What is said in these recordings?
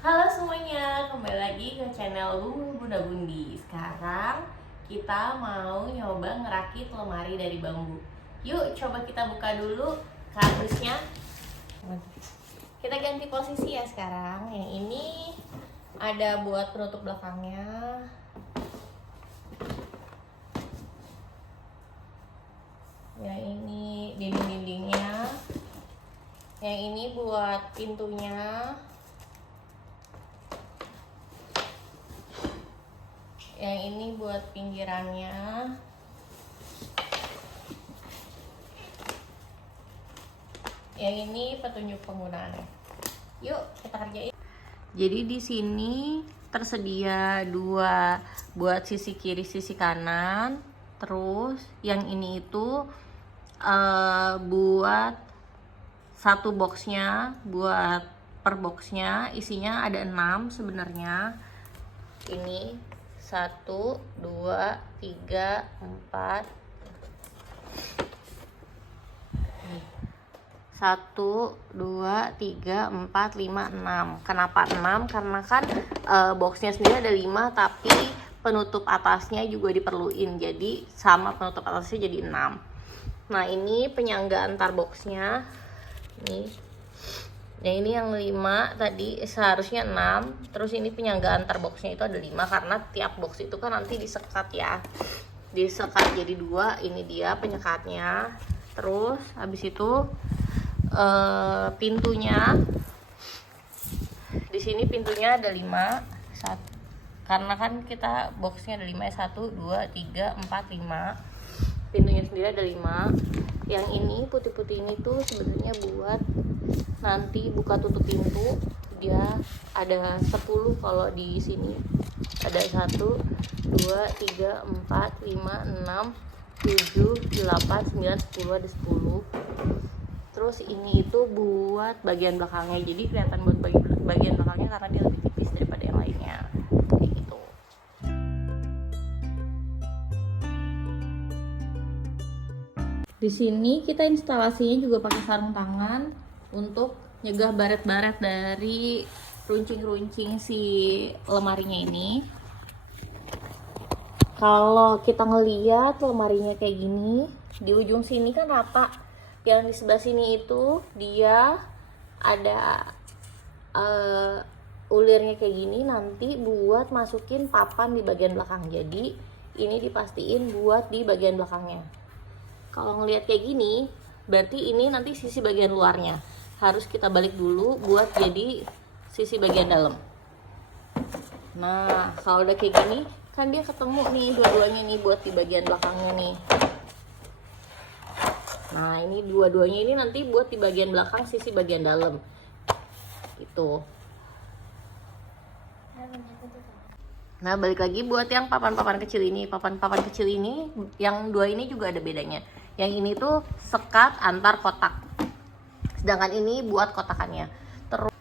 Halo semuanya, kembali lagi ke channel Bunda Bundi. Sekarang kita mau nyoba ngerakit lemari dari bambu. Yuk coba kita buka dulu kardusnya. Kita ganti posisi ya sekarang. Yang ini ada buat penutup belakangnya. Yang ini dinding-dindingnya. Yang ini buat pintunya. Yang ini buat pinggirannya. Yang ini petunjuk penggunaannya. Yuk kita kerjain. Jadi di sini tersedia dua buat sisi kiri sisi kanan. Terus yang ini itu buat satu boxnya, buat per boxnya isinya ada 6 sebenarnya. Ini 1, 2, 3, 4. 1, 2, 3, 4, 5, 6. Kenapa 6? Karena kan boxnya sendiri ada 5, tapi penutup atasnya juga diperluin. Jadi sama penutup atasnya jadi 6. Nah ini penyangga antar boxnya. Nih. Nah ini yang 5 tadi seharusnya 6. Terus ini penyangga antar boxnya itu ada 5 karena tiap box itu kan nanti disekat ya. Disekat jadi 2. Ini dia penyekatnya. Terus habis itu pintunya. Di sini pintunya ada 5. Karena kan kita boxnya ada 5, 1, 2, 3, 4, 5. Pintunya sendiri ada 5. Yang ini putih-putih ini tuh sebenarnya buat nanti buka tutup pintu. Dia ada 10 kalau di sini. Ada 1, 2, 3, 4, 5, 6, 7, 8, 9, 10, ada 10. Terus ini itu buat bagian belakangnya. Jadi kelihatan buat bagian belakangnya karena dia lebih tipis daripada yang lainnya. Kayak gitu. Di sini kita instalasinya juga pakai sarung tangan untuk nyegah baret-baret dari runcing-runcing si lemarinya ini. Kalau kita ngeliat lemarinya kayak gini, di ujung sini kan rata. Yang di sebelah sini itu dia ada ulirnya kayak gini, nanti buat masukin papan di bagian belakang. Jadi ini dipastiin buat di bagian belakangnya. Kalau ngelihat kayak gini, berarti ini nanti sisi bagian luarnya. Harus kita balik dulu buat jadi sisi bagian dalam. Nah, kalau udah kayak gini, kan dia ketemu nih dua-duanya nih buat di bagian belakangnya nih. Nah, ini dua-duanya ini nanti buat di bagian belakang sisi bagian dalam. Gitu. Nah, balik lagi buat yang papan-papan kecil ini. Papan-papan kecil ini, yang 2 ini juga ada bedanya. Yang ini tuh sekat antar kotak. Sedangkan ini buat kotakannya. Terus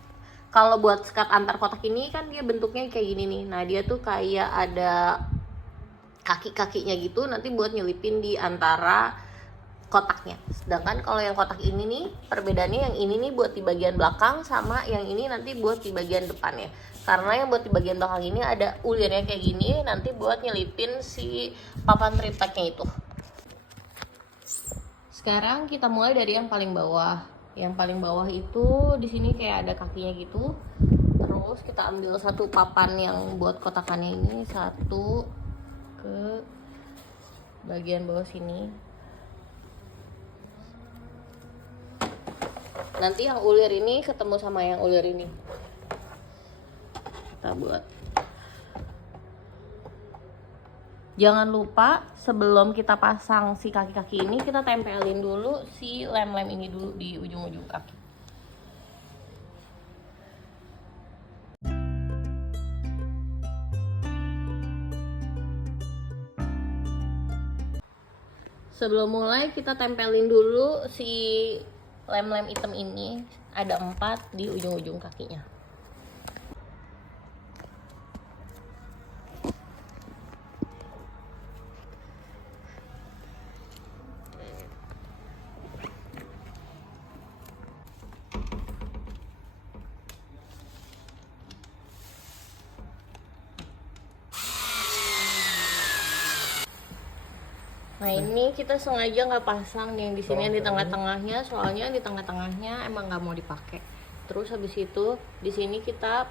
kalau buat sekat antar kotak ini kan dia bentuknya kayak gini nih. Nah, dia tuh kayak ada kaki-kakinya gitu, nanti buat nyelipin di antara kotaknya. Sedangkan kalau yang kotak ini nih, perbedaannya yang ini nih buat di bagian belakang sama yang ini nanti buat di bagian depannya. Karena yang buat di bagian belakang ini ada ulirnya kayak gini, nanti buat nyelipin si papan triptaknya itu. Sekarang kita mulai dari yang paling bawah. Yang paling bawah itu di sini kayak ada kakinya gitu. Terus kita ambil satu papan yang buat kotakannya ini, satu ke bagian bawah sini. Nanti yang ulir ini ketemu sama yang ulir ini. Kita buat. Jangan lupa sebelum kita pasang si kaki-kaki ini, kita tempelin dulu si lem-lem ini dulu di ujung-ujung kaki. Sebelum mulai kita tempelin dulu si lem-lem hitam ini, ada 4 di ujung-ujung kakinya. Nah ini kita sengaja nggak pasang nih di sini yang di tengah-tengahnya, soalnya di tengah-tengahnya emang nggak mau dipakai. Terus habis itu di sini kita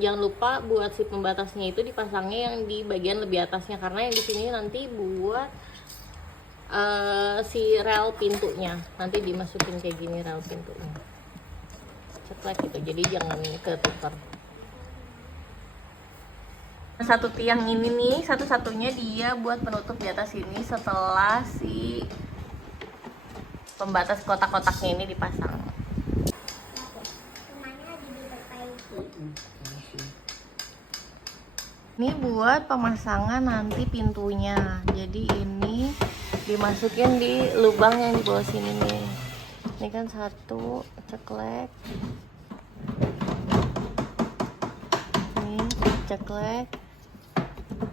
jangan lupa buat si pembatasnya itu dipasangnya yang di bagian lebih atasnya, karena yang di sini nanti buat si rel pintunya, nanti dimasukin kayak gini rel pintunya, ceklek gitu, jadi jangan ketuker. Satu tiang ini nih satu-satunya dia buat penutup di atas ini setelah si pembatas kotak-kotaknya ini dipasang. Ini buat pemasangan nanti pintunya, jadi ini dimasukin di lubang yang di bawah sini nih. Ini kan satu ceklek, ini ceklek,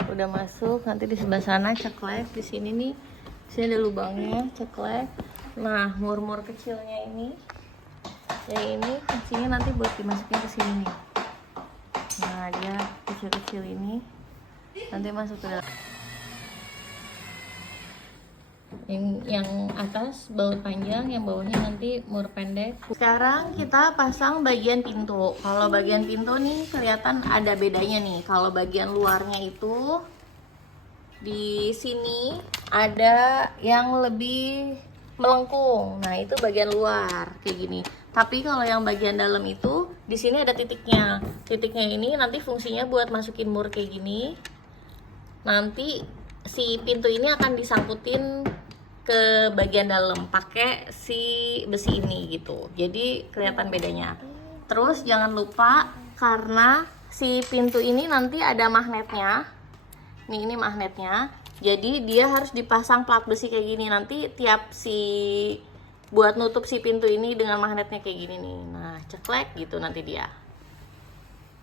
udah masuk. Nanti di sebelah sana ceklek, di sini nih, sini ada lubangnya, ceklek. Nah mur-mur kecilnya ini, yang ini kuncinya nanti buat dimasukin ke sini nih. Nah dia kecil-kecil ini nanti masuk ke dalam. Yang atas baut panjang, yang bawahnya nanti mur pendek. Sekarang kita pasang bagian pintu. Kalau bagian pintu nih kelihatan ada bedanya nih. Kalau bagian luarnya itu di sini ada yang lebih melengkung. Nah itu bagian luar kayak gini. Tapi kalau yang bagian dalam itu di sini ada titiknya. Titiknya ini nanti fungsinya buat masukin mur kayak gini. Nanti si pintu ini akan disangkutin ke bagian dalam pakai si besi ini gitu. Jadi kelihatan bedanya. Terus jangan lupa karena si pintu ini nanti ada magnetnya. Ini magnetnya. Jadi dia harus dipasang plat besi kayak gini. Nanti tiap buat nutup si pintu ini dengan magnetnya kayak gini nih. Nah, ceklek gitu nanti dia.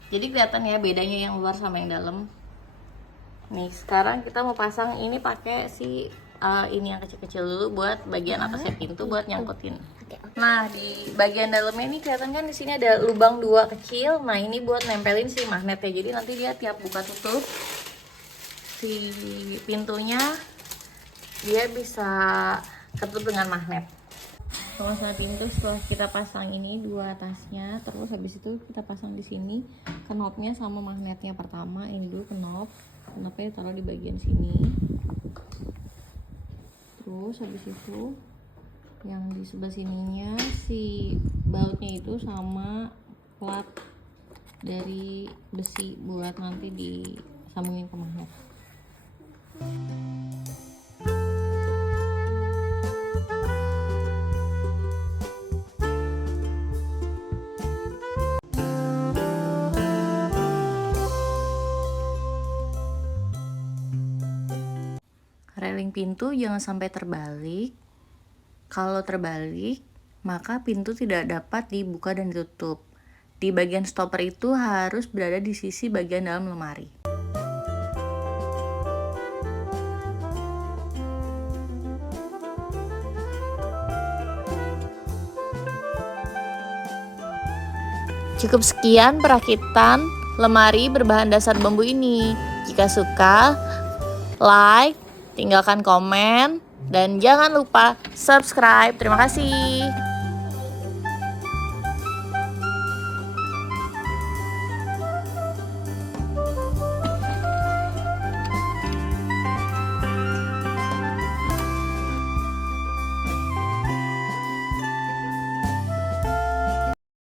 Jadi kelihatan ya bedanya yang luar sama yang dalam. Nih, sekarang kita mau pasang ini pakai si ini yang kecil-kecil dulu buat bagian atasnya pintu buat nyangkutin. Nah, di bagian dalamnya ini kelihatan kan di sini ada lubang 2 kecil. Nah, ini buat nempelin si magnetnya. Jadi nanti dia tiap buka tutup si pintunya dia bisa ketutup dengan magnet. Pemasangan pintu setelah kita pasang ini 2 atasnya, terus habis itu kita pasang di sini knopnya sama magnetnya. Pertama ini dulu knopnya taruh di bagian sini. Terus habis itu yang di sebelah sininya si bautnya itu sama plat dari besi buat nanti disambungin ke magnet. Railing pintu jangan sampai terbalik. Kalau terbalik, maka pintu tidak dapat dibuka dan ditutup. Di bagian stopper itu harus berada di sisi bagian dalam lemari. Cukup sekian perakitan lemari berbahan dasar bambu ini. Jika suka, like, tinggalkan komen, dan jangan lupa subscribe. Terima kasih.